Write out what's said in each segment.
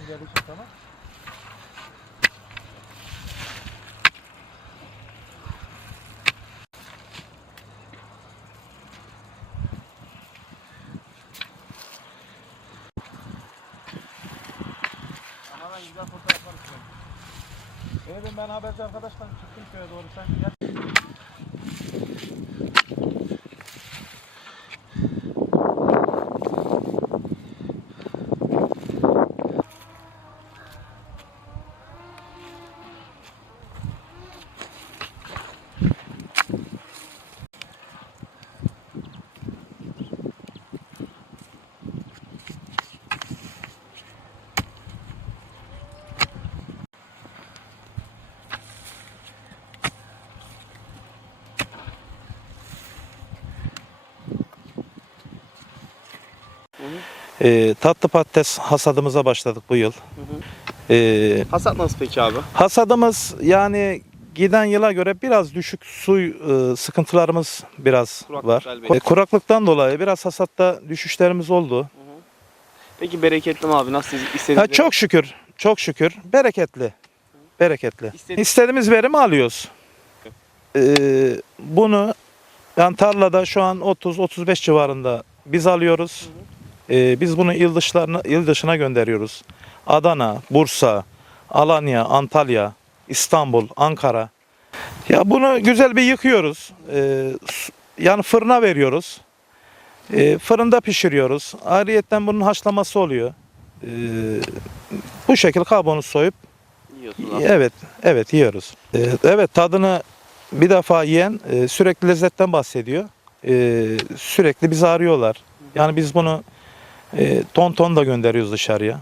kardeşim tamam. Ama ben güzel fotoğraflar istiyorum. Evet ben haberci arkadaştan çıktım köye doğru sen gel. Ee, tatlı patates hasadımıza başladık bu yıl. Ee, Hasat nasıl peki abi? hasadımız yani giden yıla göre biraz düşük su e, sıkıntılarımız biraz Kuraklık var. elbette. E, kuraklıktan dolayı biraz hasatta düşüşlerimiz oldu. Peki bereketli mi abi? Nasıl istediğiniz? Ha, çok şükür, çok şükür bereketli. Bereketli. İstedi- İstediğimiz verimi alıyoruz. Ee, bunu yani tarlada şu an 30-35 civarında biz alıyoruz. Ee, biz bunu il dışlarına, il dışına gönderiyoruz. Adana, Bursa, Alanya, Antalya, İstanbul, Ankara. Ya bunu güzel bir yıkıyoruz. Su- yani fırına veriyoruz. Ee, fırında pişiriyoruz. Ayrıyetten bunun haşlaması oluyor. Ee, bu şekilde kabuğunu soyup. Evet, evet yiyoruz. Ee, evet tadını bir defa yiyen e, sürekli lezzetten bahsediyor. Ee, sürekli bizi arıyorlar. Yani biz bunu e, ton ton da gönderiyoruz dışarıya.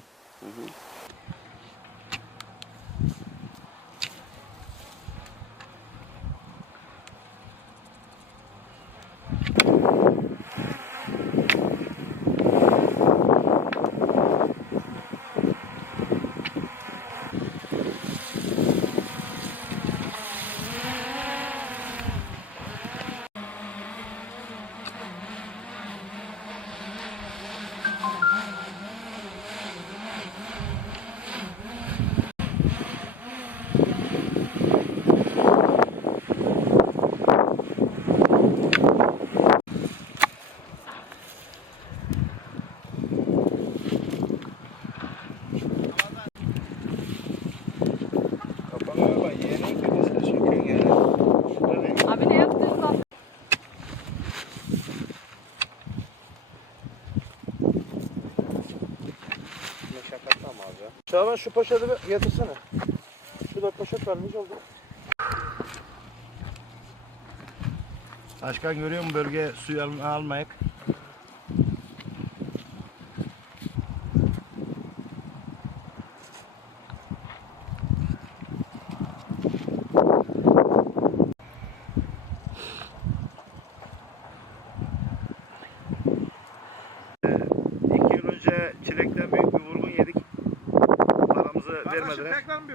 Şaban şu poşeti getirsene. Şurada poşet vermiş oldu. Başkan görüyor musun bölge suyu al- almayıp? İki yıl önce çilekten